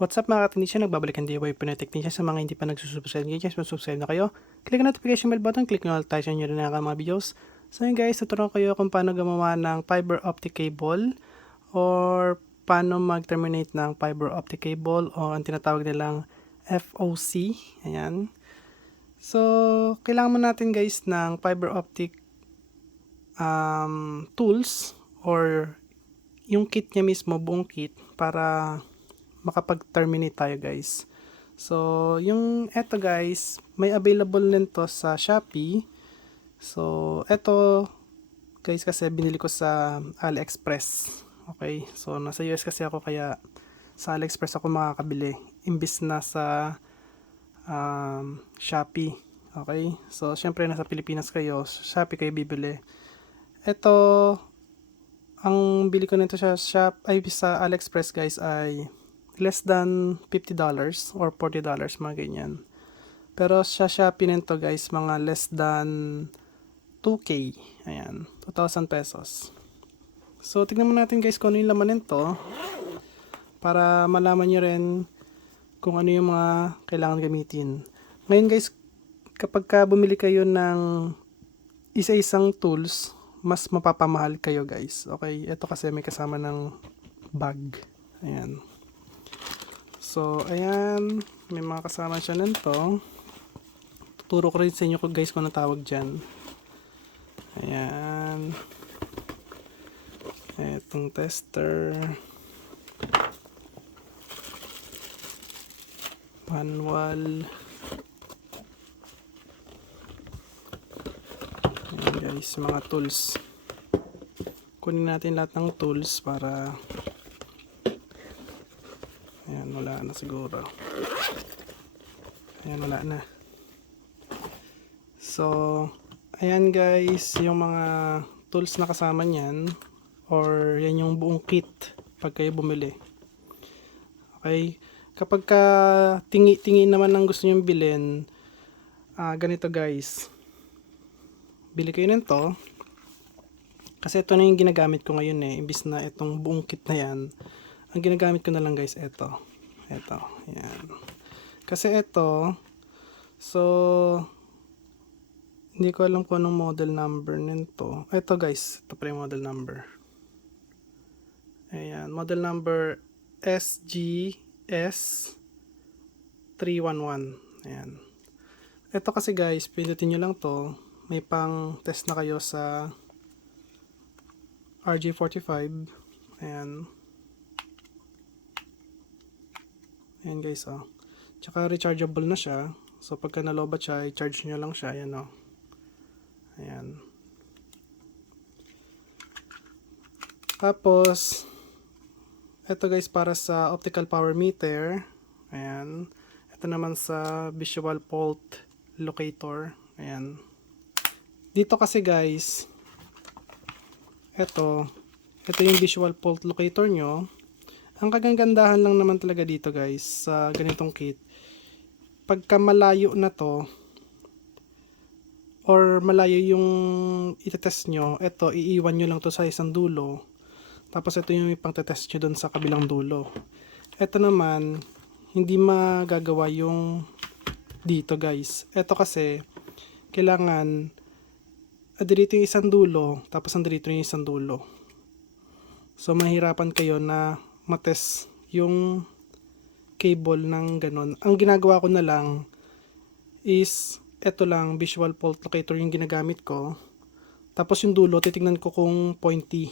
What's up mga ka-technician? Nagbabalikan DIY Pinoy Technician sa mga hindi pa nagsusubscribe. Guys, subscribe na kayo. Click ang notification bell button, click nyo all tayo sa inyo rin na mga videos. So yun guys, tuturuan kayo kung paano gumawa ng fiber optic cable or paano mag-terminate ng fiber optic cable o ang tinatawag nilang FOC. Ayan. So, kailangan mo natin guys ng fiber optic tools or yung kit niya mismo, buong kit, para makapag-terminate tayo guys. So, yung eto guys, may available nito sa Shopee. So, eto guys kasi binili ko sa AliExpress. Okay, so nasa US kasi ako kaya sa AliExpress ako makakabili imbis na sa Shopee. Okay, so syempre nasa Pilipinas kayo, sa Shopee kayo bibili. Eto, ang bili ko nito sa AliExpress guys ay less than $50 or $40 mga ganyan. Pero sa Shopee nito guys, mga less than 2K. Ayan, 2,000 pesos. So, tignan mo natin guys kung ano yung laman nito para malaman nyo rin kung ano yung mga kailangan gamitin. Ngayon guys, kapag ka bumili kayo ng isa-isang tools, mas mapapamahal kayo guys. Okay, ito kasi may kasama ng bag. Ayan. So, ayan. May mga kasama siya nito. Tuturo ko rin sa inyo guys kung ano tawag dyan. Ayan. Itong tester. Manual. Ayan guys, mga tools. Kunin natin lahat ng tools para ayan, wala na siguro. Ayan, wala na. So, ayan guys, yung mga tools na kasama niyan or yan yung buong kit pag kayo bumili. Okay? Kapag ka tingi naman ang gusto nyo bilhin, ganito guys. Bili kayo nito. Kasi ito na yung ginagamit ko ngayon imbis na itong buong kit na yan. Ang ginagamit ko na lang guys, ito. Ito. Ayan. Kasi ito, so, hindi ko alam kung anong model number nito. Ito guys, ito pa yung model number. Ayan, model number SGS311. Ayan. Ito kasi guys, pindutin nyo lang to. May pang test na kayo sa RJ45. Ayan. Ayan guys, oh. Tsaka rechargeable na siya. So, pagka nalobat siya, i-charge nyo lang siya. Ayan, oh. Ayan. Tapos, ito guys para sa optical power meter. Ayan. Ito naman sa visual fault locator. Ayan. Dito kasi guys, ito yung visual fault locator nyo. Ang kagandahan lang naman talaga dito guys sa ganitong kit, pagka malayo na to or malayo yung itetest nyo, ito iiwan nyo lang to sa isang dulo, tapos ito yung ipang-test nyo dun sa kabilang dulo. Ito naman hindi magagawa yung dito guys. Ito kasi kailangan dito yung isang dulo, tapos andito yung isang dulo. So mahirapan kayo na matest yung cable ng ganon. Ang ginagawa ko na lang is eto lang, visual fault locator yung ginagamit ko. Tapos yung dulo, titignan ko kung pointy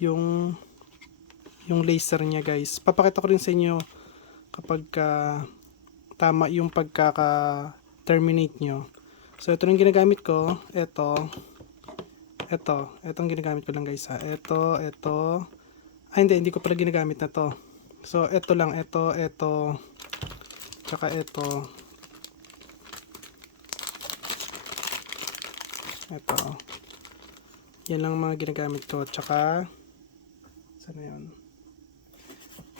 yung laser niya guys. Papakita ko rin sa inyo kapag tama yung pagkaka-terminate nyo. So ito yung ginagamit ko. Etong ginagamit ko lang guys ha. Ito. Hindi ko pala ginagamit na to. So, ito lang, ito, tsaka ito. Yan lang mga ginagamit ko, tsaka, saan na yun?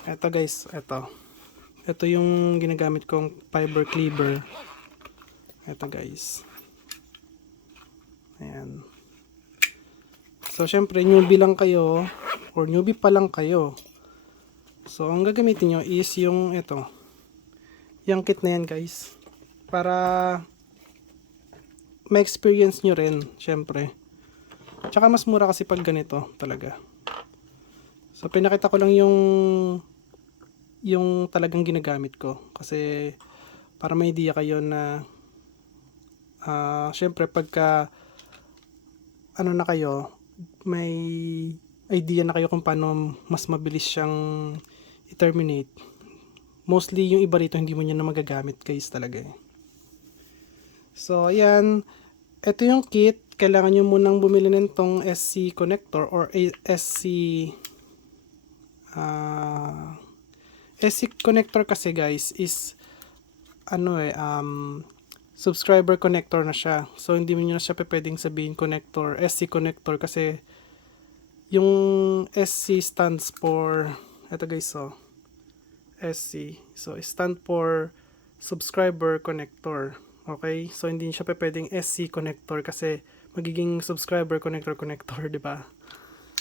Ito guys, ito. Ito yung ginagamit kong fiber cleaver. Ito guys. Ayan. So, syempre, newbie lang kayo, or newbie pa lang kayo. So, ang gagamitin nyo is yung ito. Yung kit na yan, guys. Para ma-experience nyo rin, syempre. Tsaka mas mura kasi pag ganito talaga. So, pinakita ko lang yung talagang ginagamit ko. Kasi, para may idea kayo na syempre pagka ano na kayo, may idea na kayo kung paano mas mabilis siyang i-terminate. Mostly yung iba rito hindi mo niya na magagamit guys talaga eh. So ayan, ito yung kit. Kailangan nyo munang bumili nitong SC connector or SC SC connector kasi guys is subscriber connector na siya. So hindi mo na siya pwedeng sabihin connector, SC connector kasi yung SC stands for ito guys SC. So stand for subscriber connector. Okay? So hindi siya pwedeng SC connector kasi magiging subscriber connector, 'di ba?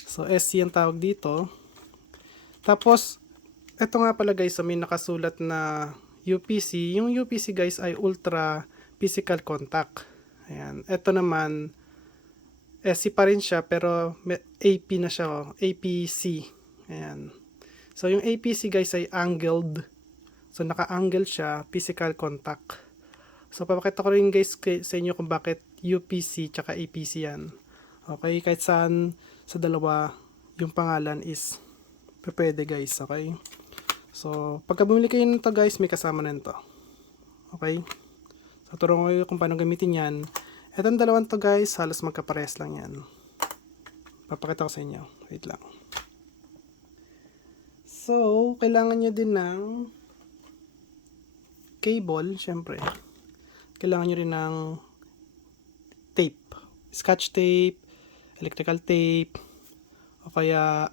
So SC ang tawag dito. Tapos ito nga pala guys, may nakasulat na UPC. Yung UPC guys ay Ultra Physical Contact. Ayan. Ito naman, SC pa rin siya pero AP na siya. APC. Ayan. So yung APC guys ay angled. So naka-angle siya, physical contact. So papakita ko rin guys sa inyo kung bakit UPC tsaka APC yan. Okay, kahit saan sa dalawa yung pangalan is pwede guys, okay? So, pagka bumili kayo nito guys, may kasama na nito. Okay? So, turuan ko kayo kung paano gamitin yan. Itong dalawang to guys, halos magkapares lang yan. Papakita ko sa inyo. Wait lang. So, kailangan nyo din ng cable, syempre. Kailangan nyo rin ng tape. Scotch tape, electrical tape, o kaya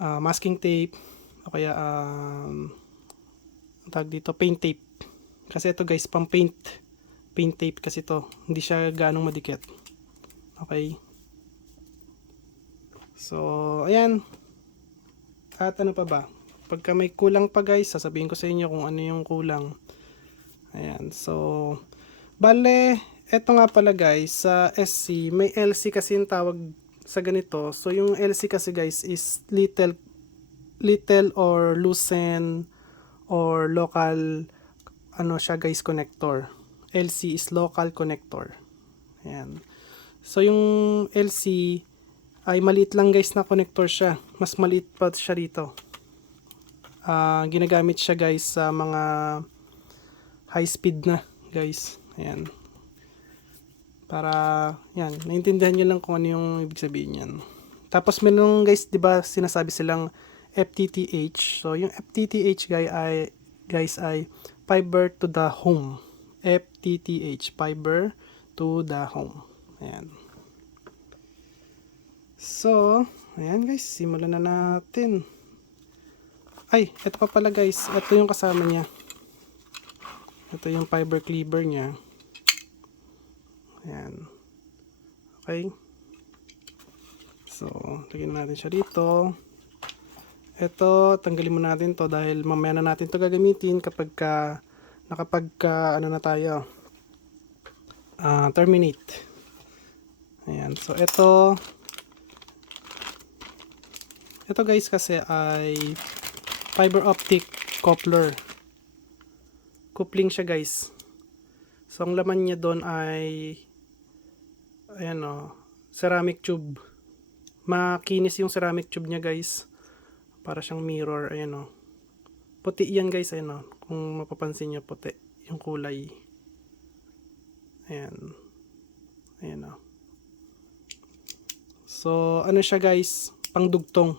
masking tape, o kaya tag dito paint tape kasi ito guys pang paint tape kasi to hindi siya ganong madikit. Okay, so ayan. At ano pa ba, pagka may kulang pa guys sasabihin ko sa inyo kung ano yung kulang. Ayan, so bale eto nga pala guys sa SC may LC kasi yung tawag sa ganito. So yung LC kasi guys is little or loosen or local siya guys connector. LC is local connector. Ayan. So yung LC ay maliit lang guys na connector siya. Mas maliit pa siya dito. Ginagamit siya guys sa mga high speed na guys. Ayan. Para yan, naintindihan nyo lang kung ano yung ibig sabihin yan. Tapos meron guys, 'di ba, sinasabi silang FTTH. So, yung FTTH guys ay fiber to the home. FTTH, fiber to the home. Ayan. So, ayan guys, simulan na natin. Ay, ito pa pala guys. Ito yung kasama niya. Ito yung fiber cleaver niya. Ayan. Okay. So, lagyan natin siya dito. Ito, tanggalin mo natin to dahil mamaya na natin to gagamitin kapag ano na tayo. Terminate. Ayan. So, ito guys kasi ay fiber optic coupler. Coupling siya guys. So, ang laman niya doon ay ayan ceramic tube. Makinis yung ceramic tube niya guys. Para siyang mirror, ayan puti yan guys, ayan kung mapapansin nyo, puti yung kulay. Ayan so ano siya guys, pangdugtong.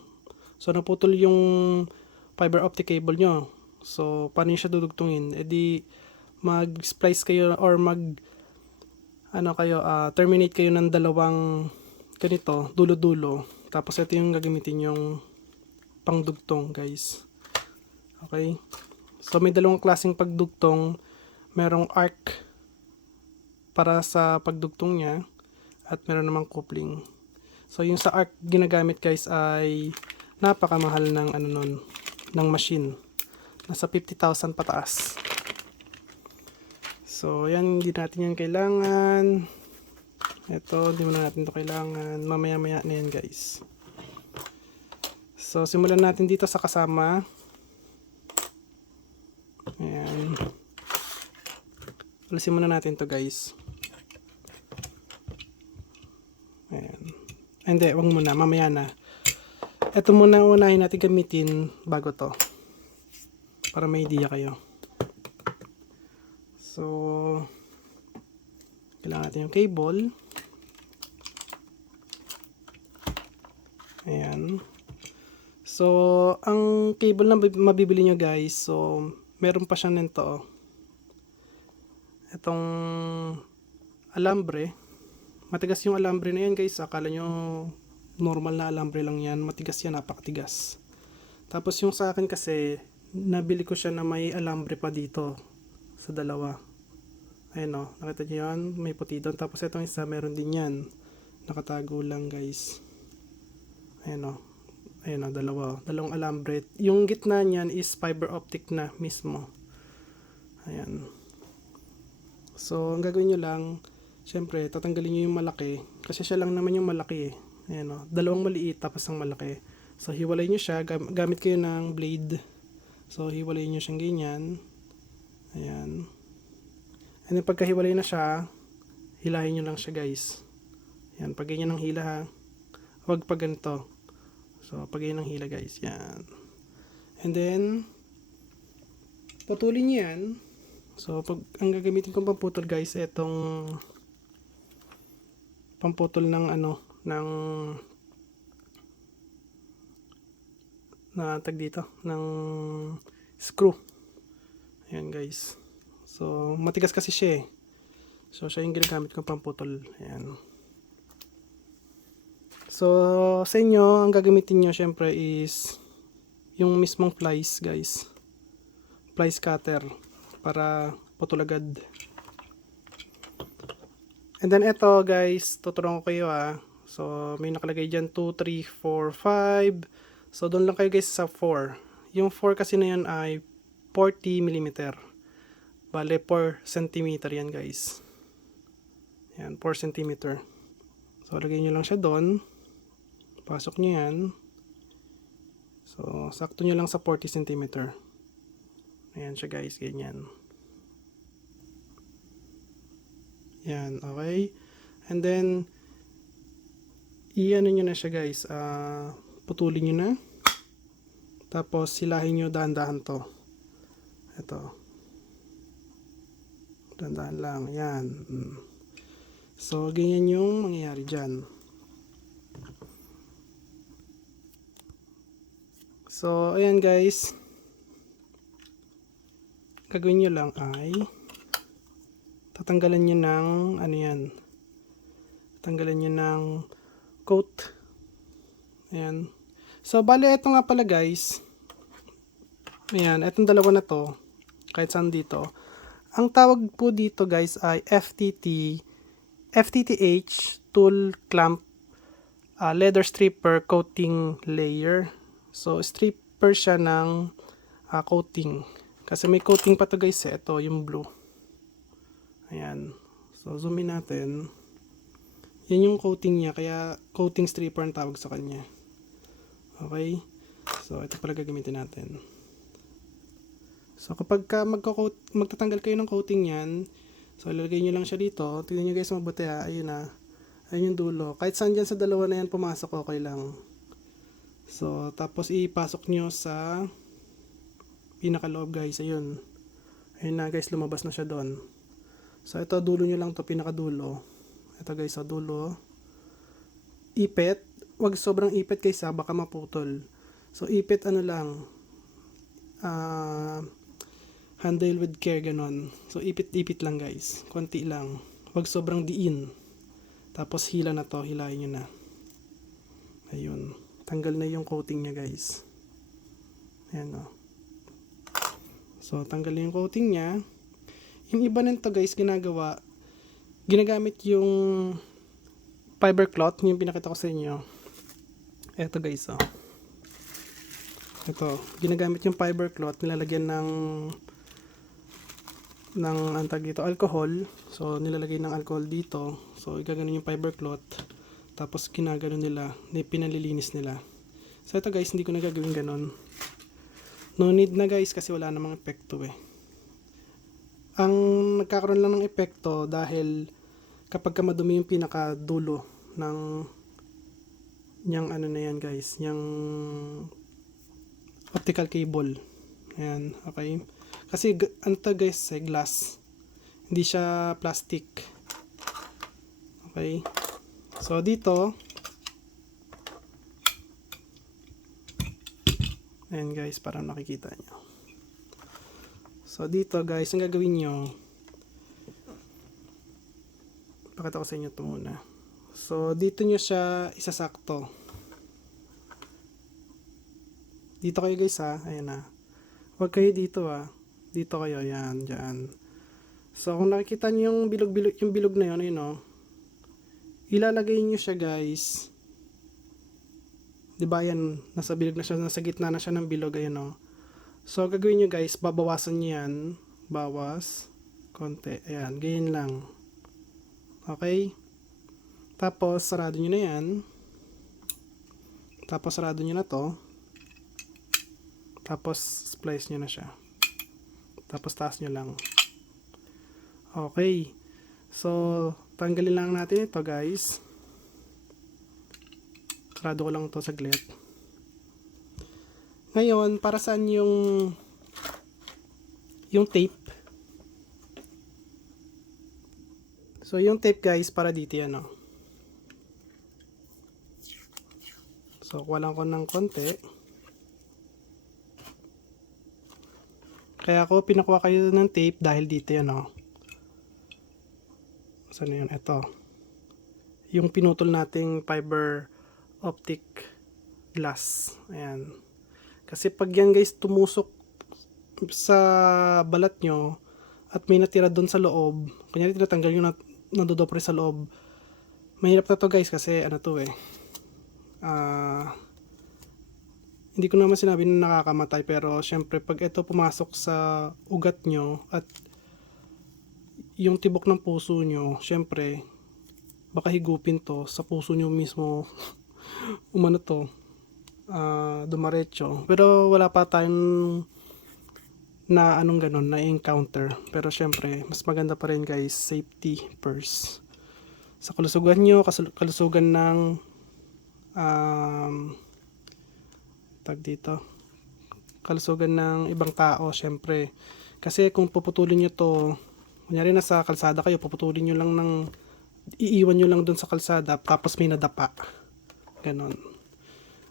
So naputol yung fiber optic cable nyo, so paano siya dudugtungin? Edi mag-splice kayo or terminate kayo ng dalawang ganito, dulo-dulo. Tapos ito yung gagamitin yung pangdugtong guys. Okay, so may dalawang klaseng pagdugtong. Merong arc para sa pagdugtong niya at meron namang coupling. So yung sa arc ginagamit guys ay napakamahal ng ano nun, ng machine. Nasa 50,000 pataas. So, yan, hindi natin yan kailangan. Ito, hindi mo na natin ito kailangan. Mamaya-maya na yan, guys. So, simulan natin dito sa kasama. Ayan. Alisin muna natin to, guys. Ayan. Hindi, wag muna. Mamaya na. Ito muna unahin natin gamitin bago to. Para may idea kayo. So, kailangan natin yung cable. Ayan. So, ang cable na mabibili nyo, guys, so, meron pa siya nito. Itong alambre. Matigas yung alambre na yan, guys. Akala nyo normal na alambre lang yan. Matigas yan, napakatigas. Tapos yung sa akin kasi, nabili ko siya na may alambre pa dito sa dalawa. Ayan o, nakita nyo yan, may puti doon. Tapos itong isa, meron din yan. Nakatago lang, guys. Ayan o, ayan o, dalawang alambre. Yung gitna niyan is fiber optic na mismo. Ayan. So, ang gagawin nyo lang, syempre, tatanggalin nyo yung malaki. Kasi siya lang naman yung malaki eh. Ayan o, dalawang maliit tapos ang malaki. So, hiwalay nyo siya, gamit kayo ng blade. So, hiwalay nyo siyang ganyan. Ayan. And then, pagkahiwalay na siya, hilahin nyo lang siya, guys. Ayan, pag ganyan ang hila ha. Huwag pag ganito. So, pag ganyan ang hila, guys. Yan. And then, putulin nyo yan. So, pag ang gagamitin kong pamputol, guys, itong pamputol ng ano, ng tag dito, ng screw. Ayan, guys. So, matigas kasi siya eh. So, siya yung ginagamit kong pamputol. Ayan. So, sa inyo, ang gagamitin nyo syempre is yung mismong plies, guys. Plies cutter para putol agad. And then, ito, guys, tuturuan ko kayo So, may nakalagay dyan 2, 3, 4, 5. So, doon lang kayo, guys, sa 4. Yung 4 kasi na yan ay 40 mm. Bale, 4 cm yan, guys. Yan, 4 cm. So, lagay nyo lang siya doon. Pasok nyo yan. So, sakto nyo lang sa 40 cm. Ayan siya, guys. Ganyan. Yan, okay. And then, i-ano nyo na siya, guys. Putulin nyo na. Tapos, silahin nyo dahan-dahan to. Ito. Dahan-dahan lang. Yan. So, ganyan yung mangyayari dyan. So, ayan, guys. Gagawin nyo lang ay tatanggalan nyo ng ano yan. Tatanggalan nyo ng coat. Ayan. So, bale, ito nga pala, guys. Ayan, itong dalawa na to. Kahit saan dito. Ang tawag po dito, guys, ay FTTH Tool Clamp Leather Stripper Coating Layer. So, stripper siya ng coating. Kasi may coating pa to, guys. Ito, yung blue. Ayan. So, zoom in natin. Yan yung coating niya. Kaya, coating stripper ang tawag sa kanya. Okay? So, ito pala gagamitin natin. So, kapag magtatanggal kayo ng coating yan, so, ilagay nyo lang siya dito. Tignan nyo, guys, mabuti ha. Ayun na. Ayun yung dulo. Kahit saan dyan sa dalawa na yan pumasok, okay lang. So, tapos ipasok nyo sa pinakaloob, guys. Ayun. Ayun na, guys. Lumabas na siya doon. So, ito, dulo nyo lang to, pinakadulo. Ito, guys, sa dulo. Ipit. Wag sobrang ipit, guys, baka maputol. So, ipit, ano lang. Handle with care, ganon. So, ipit-ipit lang, guys. Konti lang. Wag sobrang diin. Tapos, hila na to. Hilahin nyo na. Ayun. Tanggal na yung coating niya, guys. Ayan, o. So, tanggal na yung coating niya. Yung iba nito, guys, ginagamit yung fiber cloth, yung pinakita ko sa inyo. Eto, guys, o. Ito, ginagamit yung fiber cloth, nilalagyan ng antag dito, alcohol. So, nilalagay ng alcohol dito. So, igaganon yung fiber cloth. Tapos, ginaganon nila, pinalilinis nila. So, ito guys, hindi ko na gagawin ganon. No need na guys, kasi wala namang epekto eh. Ang nagkakaroon lang ng epekto dahil kapag ka madumi yung pinakadulo ng yung ano na yan guys, yung optical cable. Ayan, okay. Kasi ano to guys, glass. Hindi siya plastic. Okay. So dito, ayan guys, para nakikita nyo. So dito guys, ang gagawin nyo, pakita ko sa inyo ito muna. So dito nyo siya isasakto. Dito kayo guys ha, ayan na. Huwag kayo dito ha. Dito kayo, yan, dyan. So kung nakikita nyo yung bilog na yun, ayun o. Ilalagay nyo siya guys. Diba yan, nasa bilog na siya, nasa gitna na siya ng bilog, ayun o. So, gagawin nyo guys, babawasan nyo yan. Bawas. Konti. Ayan, ganyan lang. Okay? Tapos, sarado nyo na yan. Tapos, sarado nyo na to. Tapos, splice nyo na siya. Tapos, taas nyo lang. Okay. So, tanggalin lang natin ito guys. Sarado ko lang ito saglit. Ngayon, para saan yung tape? So, yung tape guys, para dito yan, oh. So, kuha lang ko ng konti. Kaya ako pinakuha kayo ng tape dahil dito yan, oh. Saan na yun? Ito. Yung pinutol nating fiber optic glass. Ayan. Kasi pag yan guys tumusok sa balat nyo at may natira doon sa loob, kunyari tinatanggal nyo na nadodopre sa loob, mahirap na to guys kasi ano to eh. Hindi ko naman sinabi na nakakamatay, pero syempre pag ito pumasok sa ugat nyo at yung tibok ng puso nyo, syempre baka higupin to sa puso nyo mismo. Umano to, dumaretso. Pero wala pa tayong na anong ganon na encounter. Pero syempre mas maganda pa rin guys, safety first sa kalusugan nyo, kalusugan ng tag dito, kalusugan ng ibang tao syempre. Kasi kung puputulin nyo to, kunyari nasa kalsada kayo, puputulin nyo lang iiwan nyo lang dun sa kalsada, tapos may nadapa ganon,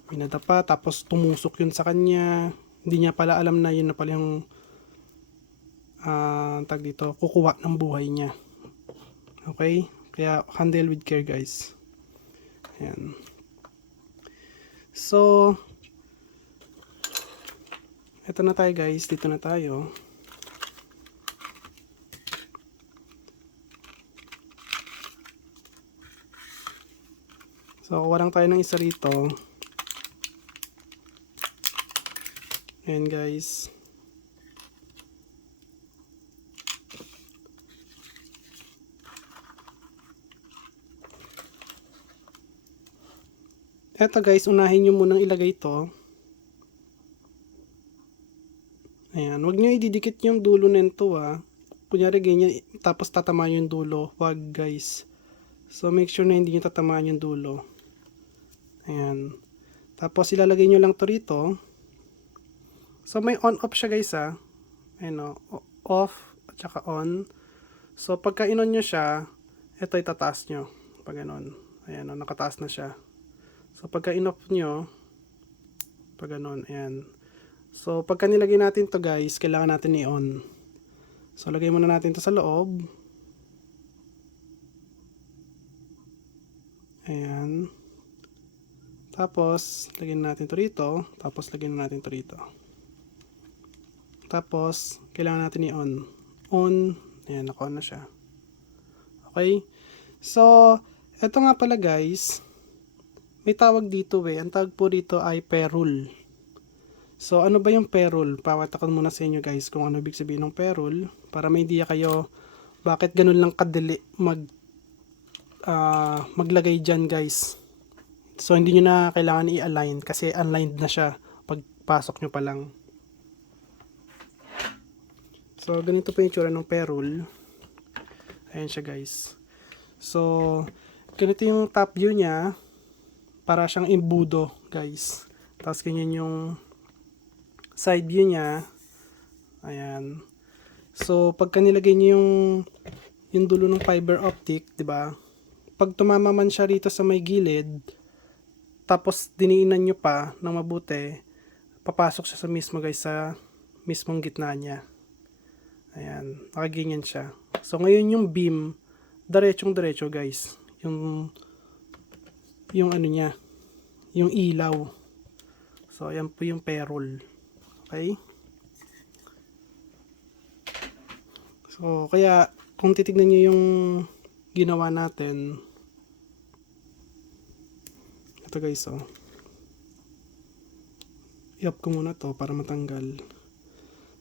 may nadapa tapos tumusok yun sa kanya, hindi niya pala alam na yun na pala yung tag dito, kukuha ng buhay niya. Okay, kaya handle with care guys. Ayan. So eto na tayo guys, dito na tayo. So, kuha lang tayo ng isa rito. Ayan guys. Eto guys, unahin nyo munang ilagay ito. Ayan, wag nyo ididikit yung dulo nito ah. Kunyari ganyan, tapos tatamaan yung dulo. Wag guys. So, make sure na hindi nyo tatamaan yung dulo. Ayan. Tapos ilalagay nyo lang to rito. So may on off siya guys ha. Ayan o. Off at saka on. So pagka in-on nyo siya, ito itataas nyo. Pag ganon. Ayan o. Nakataas na siya. So pagka in-off nyo, pag ganon. Ayan. So pagka nilagay natin to guys, kailangan natin i-on. So lagay muna natin to sa loob. Ayan. Tapos, lagyan natin ito rito. Tapos, lagyan natin ito rito. Tapos, kailangan natin i-on. On. Ayan, naka-on na siya. Okay? So, eto nga pala guys. May tawag dito eh. Ang tawag po dito ay perul. So, ano ba yung perol? Pawat ko muna sa inyo guys kung ano ibig sabihin ng perol para may idea kayo bakit ganun lang kadali maglagay dyan guys. So, hindi nyo na kailangan i-align kasi aligned na siya pagpasok nyo pa lang. So, ganito po yung tsura ng perol. Ayan siya guys. So, ganito yung top view niya. Para siyang imbudo guys. Tapos ganyan yung side view niya. Ayan. So, pagka nilagay niyo yung dulo ng fiber optic, 'di ba? Pag tumama man siya rito sa may gilid, tapos diniinan niyo pa ng mabuti, papasok siya sa mismo guys sa mismong gitna niya. Ayan, nakaganyan siya. So, ngayon yung beam, diretsong-diretso guys. Yung ano niya, yung ilaw. So, ayan po yung perol. Okay? So, kaya, kung titignan nyo yung ginawa natin, ito guys, oh. I-up ko muna to para matanggal.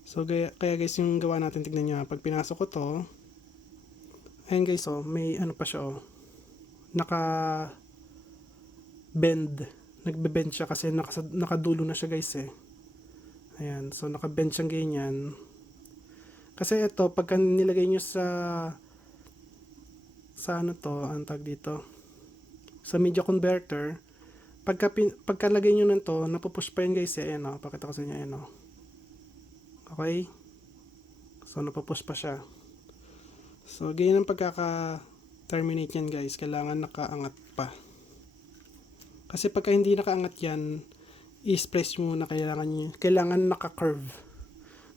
So, kaya guys, yung gawa natin, tignan nyo, pag pinasok ko to, ayan guys, oh, may ano pa siya, oh, naka-bend. Nagbe-bend siya kasi nakadulo na siya guys, eh. Ayan, so naka-bend siyang ganyan. Kasi ito, pagka nilagay nyo sa ano to, ang tag dito, sa media converter, pagka lagay nyo nito, napupush pa yun guys, eh. Ayan, oh, pakita ko sa inyo, ayan, oh. Okay? So, napapush pa siya. So, ganyan ang pagkaka-terminate yan guys. Kailangan nakaangat pa. Kasi pagka hindi nakaangat yan, i-splice muna. Kailangan naka-curve.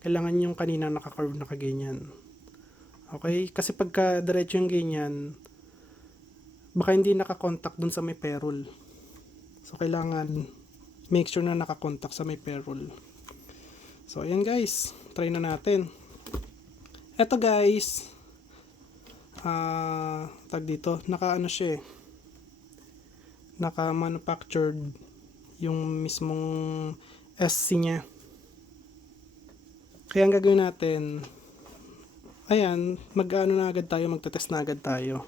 Kailangan yung kanina naka-curve, naka-ganyan. Okay? Kasi pagka diretso yung ganyan, baka hindi naka-contact dun sa may perol. So, kailangan make sure na naka-contact sa may perol. So, ayan guys. Try na natin. Eto guys. Tag dito. Naka-ano siya, naka-manufactured yung mismong SC niya. Kaya ang gagawin natin, ayan, mag-ano na agad tayo, magte-test na agad tayo.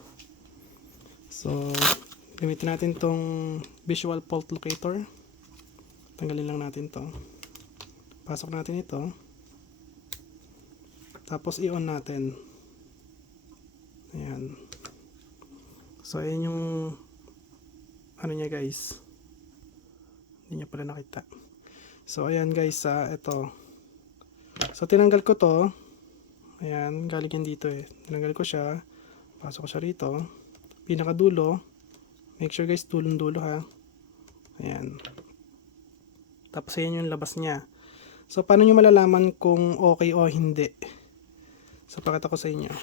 So, gamitin natin tong visual fault locator. Tanggalin lang natin to. Pasok natin ito. Tapos i-on natin. Ayan. So, ayan yung ano niya guys. Hindi niya pala nakita. So, ayan guys, ito. So, tinanggal ko to. Ayan, galing yan dito eh. Tinanggal ko siya. Pasok ko siya rito. Pinakadulo. Make sure guys, dulong-dulo ha. Ayan. Tapos, ayan yung labas niya. So, paano nyo malalaman kung okay o hindi? So, pakita ko sa inyo.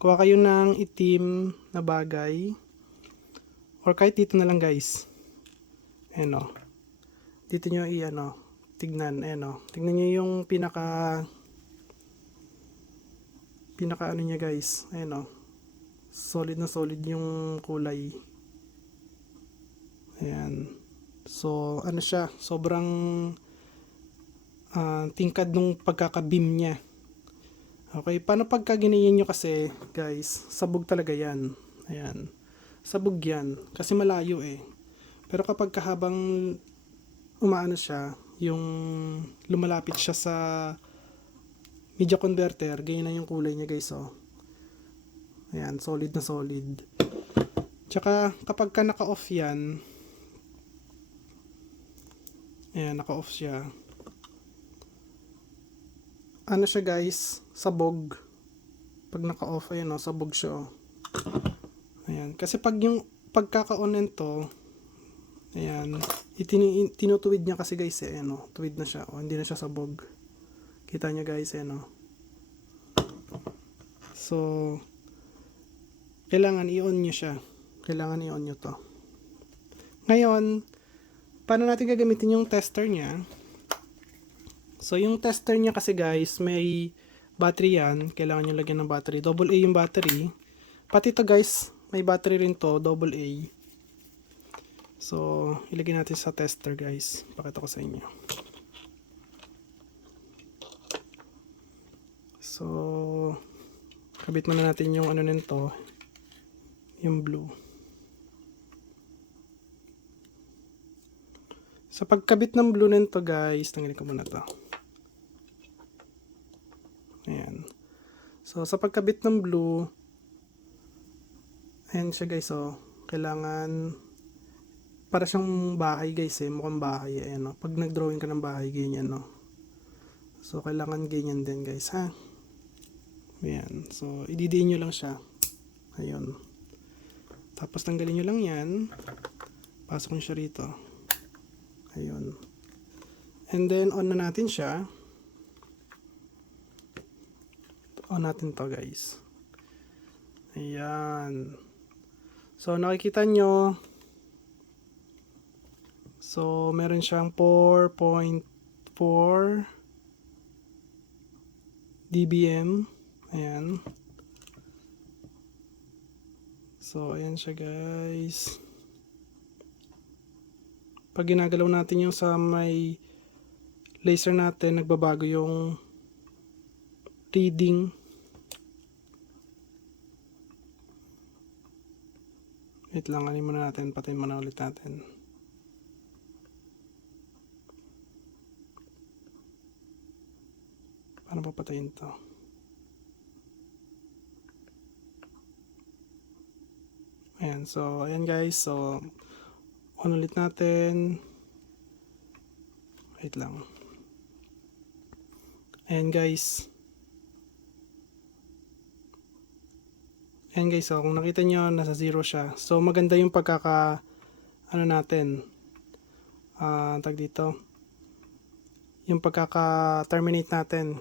Kuha kayo ng itim na bagay. Or kahit dito na lang guys. Ayan o. Dito nyo tignan. Ayan o. Tignan nyo yung pinaka ano niya guys. Ayan o. Solid na solid yung kulay. Ayan. So, ano siya. Sobrang tingkad nung pagkakabim niya. Okay, paano pagka ginayan nyo kasi, guys, sabog talaga yan. Ayan. Sabog yan. Kasi malayo eh. Pero kapag habang umaano siya, yung lumalapit siya sa media converter, ganyan na yung kulay niya guys, oh. Ayan, solid na solid. Tsaka, kapag ka naka-off yan, ayan, naka-off siya. Ano siya guys, sabog. Pag naka-off, ayan o, sabog siya o. Ayan, kasi pag yung pagkaka-on nito, ayan, tinutuwid niya kasi guys, ayan o, tuwid na siya o, hindi na siya sabog. Kita niya guys, ayan o. So, kailangan i-on nyo siya. Kailangan i-on nyo to. Ngayon, paano natin gagamitin yung tester niya? So, yung tester niya kasi guys, may battery yan. Kailangan nyo lagyan ng battery. AA yung battery. Pati to guys, may battery rin to, AA. So, ilagay natin sa tester guys. Pakita ko sa inyo. So, kabit muna natin yung ano nito, yung blue. Sa pagkabit ng blue nito guys, tanggalin ko muna to. Ayan. So, sa pagkabit ng blue, ayan siya guys, oh. Kailangan, para siyang bahay guys eh, mukhang bahay. Ayan, oh. Pag nag-drawing ka ng bahay, ganyan, no. So, kailangan ganyan din guys, ha. Ayan. So, ididiin nyo lang siya. Ayun. Tapos, tanggalin nyo lang yan. Pasok nyo siya rito. Ayun. And then, on na natin siya. On natin to guys. Ayan. So, nakikita nyo. So, meron siyang 4.4 dBm. Ayan. So, ayan siya guys. Pag ginagalaw natin yung sa may laser natin, nagbabago yung reading. Wait lang, anin muna natin, patayin muna ulit natin. Paano pa patayin to? Ayan, so ayan guys, so on ulit natin. Wait lang. Ayan guys. Ayan guys, so kung nakita nyo, nasa 0 siya. So maganda yung pagkaka, ano natin, tag dito, yung pagkaka-terminate natin.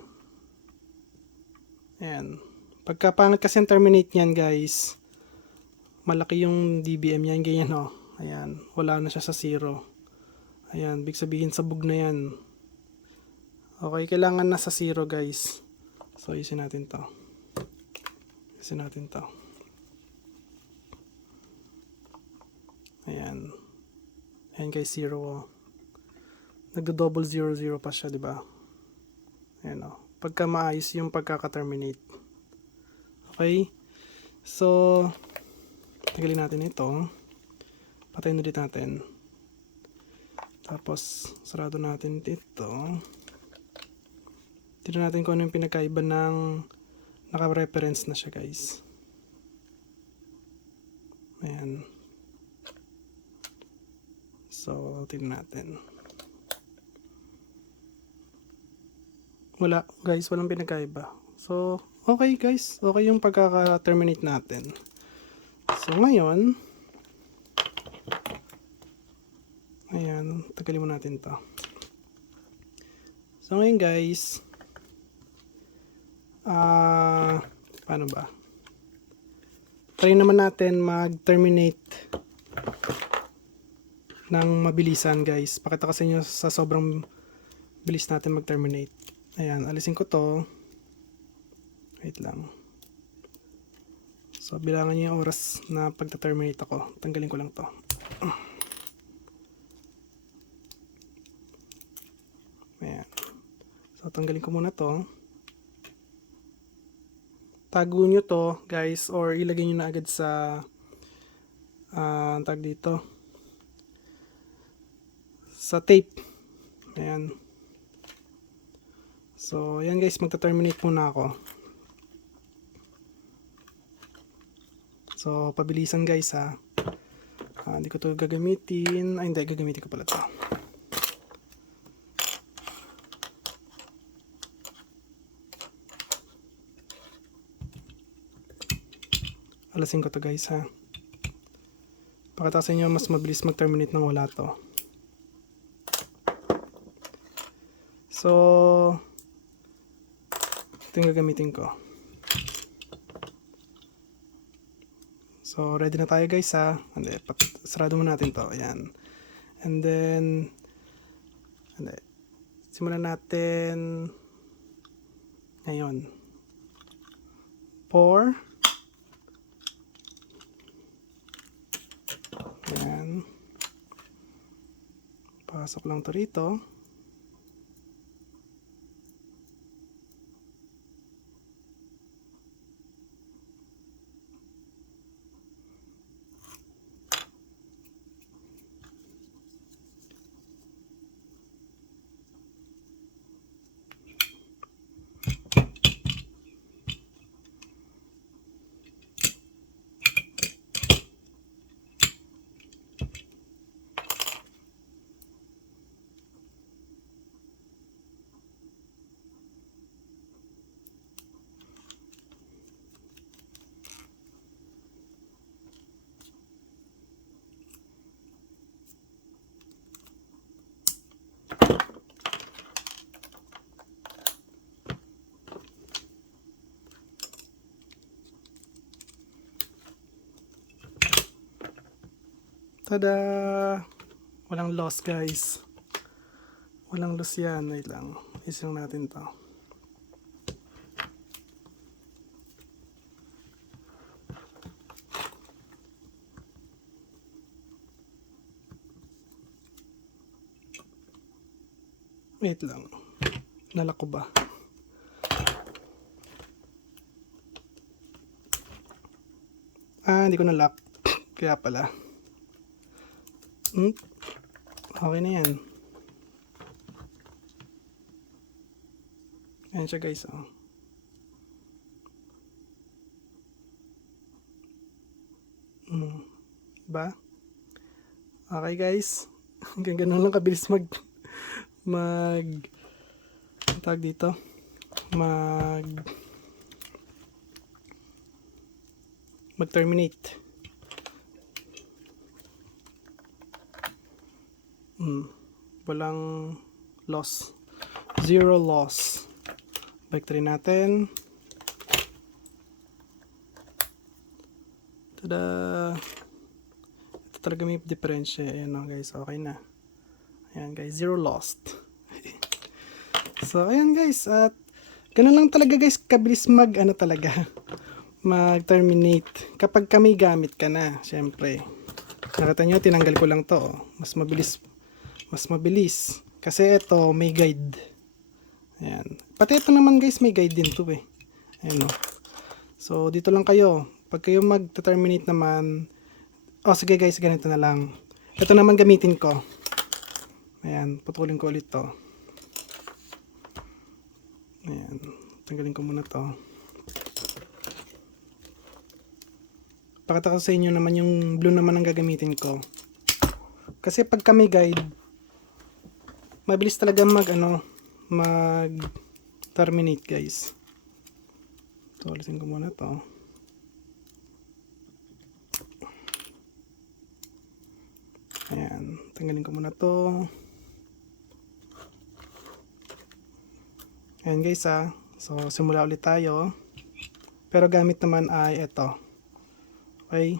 Ayan. Pagka pangit kasi terminate niyan guys, malaki yung dBm yan, ganyan o. Ayan, wala na siya sa 0. Ayan, big sabihin sabog na yan. Okay, kailangan nasa 0 guys. So, isin natin to. Isin natin to. Ayan. Ayan guys, 0 o. Nagdo-double 0, 0 pa siya, diba? Ayan o. Pagka maayos yung pagkaka-terminate. Okay? So, tagalin natin ito. Patayin ulit natin. Tapos, sarado natin dito. Tignan natin kung ano yung pinagkaiba ng naka-reference na siya guys. Ayan. So, tignan natin. Wala guys, walang pinagkaiba. So, okay guys. Okay yung pagkaka-terminate natin. So, ngayon, ayan, tagalin mo natin to. So, ngayon guys, paano ba? Try naman natin mag-terminate ng mabilisan guys. Pakita kasi nyo sa sobrang bilis natin mag-terminate. Ayan, alisin ko to. Wait lang. So, bilangan nyo yung oras na pagta-terminate ako. Tanggalin ko lang to. Ayan. So, tanggalin ko muna to. Tago nyo to, guys, or ilagay nyo na agad sa tag dito. Sa tape. Ayan. So, ayan guys, magta-terminate muna ako. So, pabilisan guys ha. Hindi ko to gagamitin. Ay, hindi, gagamitin ko pala to. Alasin ko to guys ha. Pakita sa inyo, mas mabilis mag-terminate ng wala to. So, ito yung gagamitin ko. So, ready na tayo guys ha. Hindi, sarado mo natin to. Ayan. And then, hindi. Simulan natin ngayon. 4. Ayan. Pasok lang to rito. Tada! Walang loss guys. Walang loss yan. Wait lang. Isang natin to. Wait lang. Nalako ba? Hindi ko na-lock. Kaya pala. Okay na yan. Ayan siya guys. Oh. Ba? Okay guys. Hanggang ganun lang kabilis ang tawag dito. Mag-terminate. Walang loss. Zero loss. Balik try natin. Tada! Ito talaga may diferensya. Ayan o guys. Okay na. Ayan guys. Zero lost. So ayan guys. At ganun lang talaga guys. Kabilis mag-terminate. Kapag kami gamit ka na. Syempre. Nakita nyo, tinanggal ko lang to. Mas mabilis. Kasi ito, may guide. Ayan. Pati ito naman guys, may guide din to eh. Ayan o. So, dito lang kayo. Pag kayo mag-terminate naman, sige guys, ganito na lang. Ito naman gamitin ko. Ayan, putulin ko ulit to. Ayan, tanggalin ko muna to. Pakita ko sa inyo naman yung blue naman ang gagamitin ko. Kasi pag kami guide, mabilis talaga mag-terminate guys. So, alisin ko muna to. Ayan, tanggalin ko muna to. Ayan guys So, simula ulit tayo. Pero gamit naman ay ito. Okay.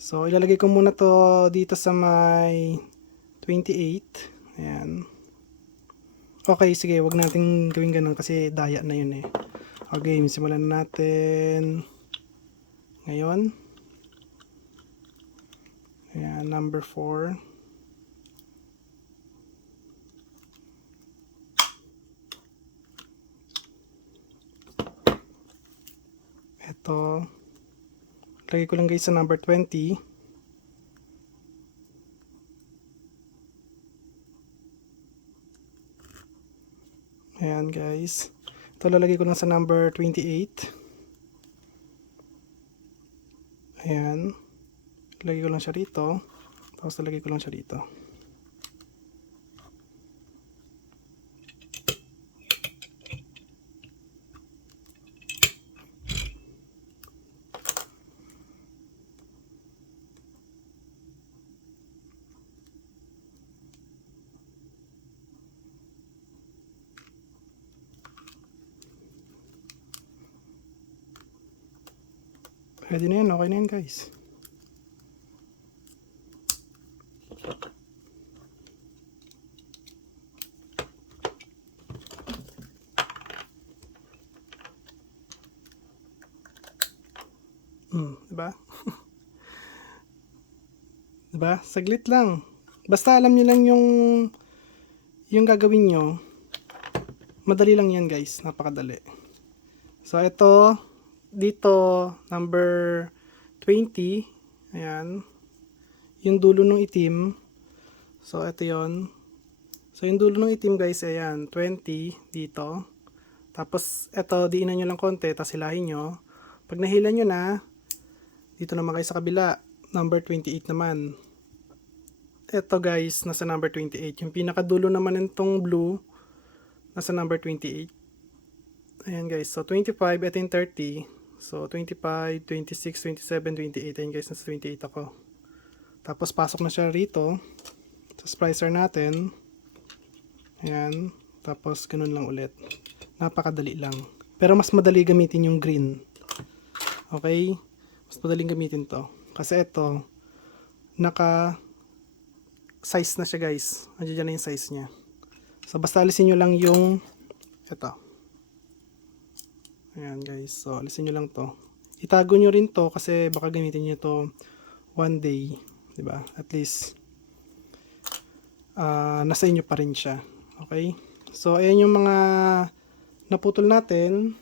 So, ilalagay ko muna to dito sa may 28. Ayan. Okay, sige. Wag natin gawin ganun kasi daya na yun eh. Okay, simulan na natin. Ngayon. Ayan, number 4. Ito. Lagay ko lang guys sa number 20. Ayan guys. Ito lalagay ko lang sa number 28. Ayan. Lagay ko lang siya rito. Tapos lalagay ko lang siya rito. Pwede na yan, okay na yan guys. Diba? Diba? Saglit lang. Basta alam niyo lang yung gagawin nyo. Madali lang yan guys, napakadali. So ito dito number 20. Ayan. Yung dulo ng itim. So ito yon. So yung dulo ng itim guys, ayan, 20 dito. Tapos ito diinan nyo lang konti, tapos hilahin nyo. Pag nahila nyo na, dito naman kayo sa kabila, number 28 naman. Ito guys, nasa number 28. Yung pinakadulo naman nitong blue, nasa number 28. Ayan guys, so 25, ito yung 30. So 25, 26, 27, 28. Ayan guys, nasa 28 ako. Tapos pasok na siya rito sa splicer natin. Ayan. Tapos ganun lang ulit. Napakadali lang. Pero mas madali gamitin yung green. Okay? Mas madaling gamitin to. Kasi ito, naka size na siya guys. Andiyan na yung size niya. So basta alisin nyo lang yung ito. Ayan guys. So alisin nyo lang to. Itago nyo rin to kasi baka gamitin nyo to one day. Diba? At least nasa inyo pa rin siya. Okay? So ayan yung mga naputol natin.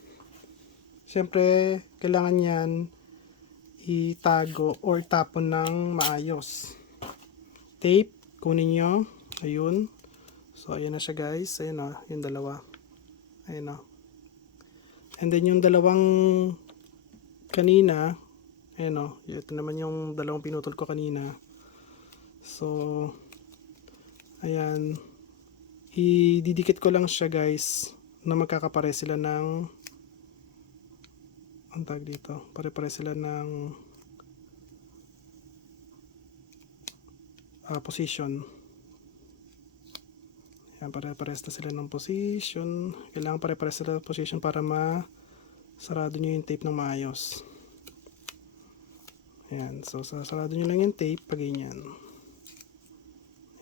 Siyempre kailangan yan itago or tapon ng maayos. Tape, kunin nyo. Ayun. So, ayan na siya guys. Ayan o, yung dalawa. Ayan o. And then yung dalawang kanina, ayan o. Ito naman yung dalawang pinutol ko kanina. So, ayan. Ididikit ko lang siya guys na magkakapare sila ng ang tag dito. Pare-pare sila ng position. Ayan, pare-pares na sila ng position. Kailangan pare-pares sila ng position para masarado nyo yung tape ng maayos. Ayan, so sarado nyo lang yung tape pag ganyan.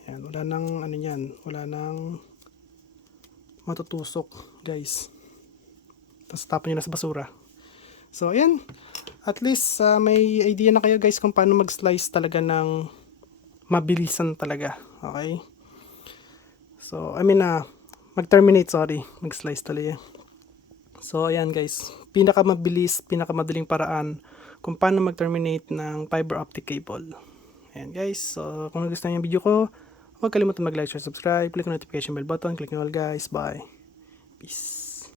Ayan, wala nang ano yan, wala nang matutusok guys. Tapos tapon nyo na sa basura. So ayan, at least may idea na kayo guys kung paano mag-slice talaga ng mabilisan talaga. Okay? So, mag-terminate, mag-slice talaga. So, ayan guys, pinakamabilis, pinakamadaling paraan kung paano mag-terminate ng fiber optic cable. Ayan guys, so kung nagustuhan yung video ko, huwag kalimutan mag-like, share, subscribe, click the notification bell button, click nyo all guys, bye. Peace.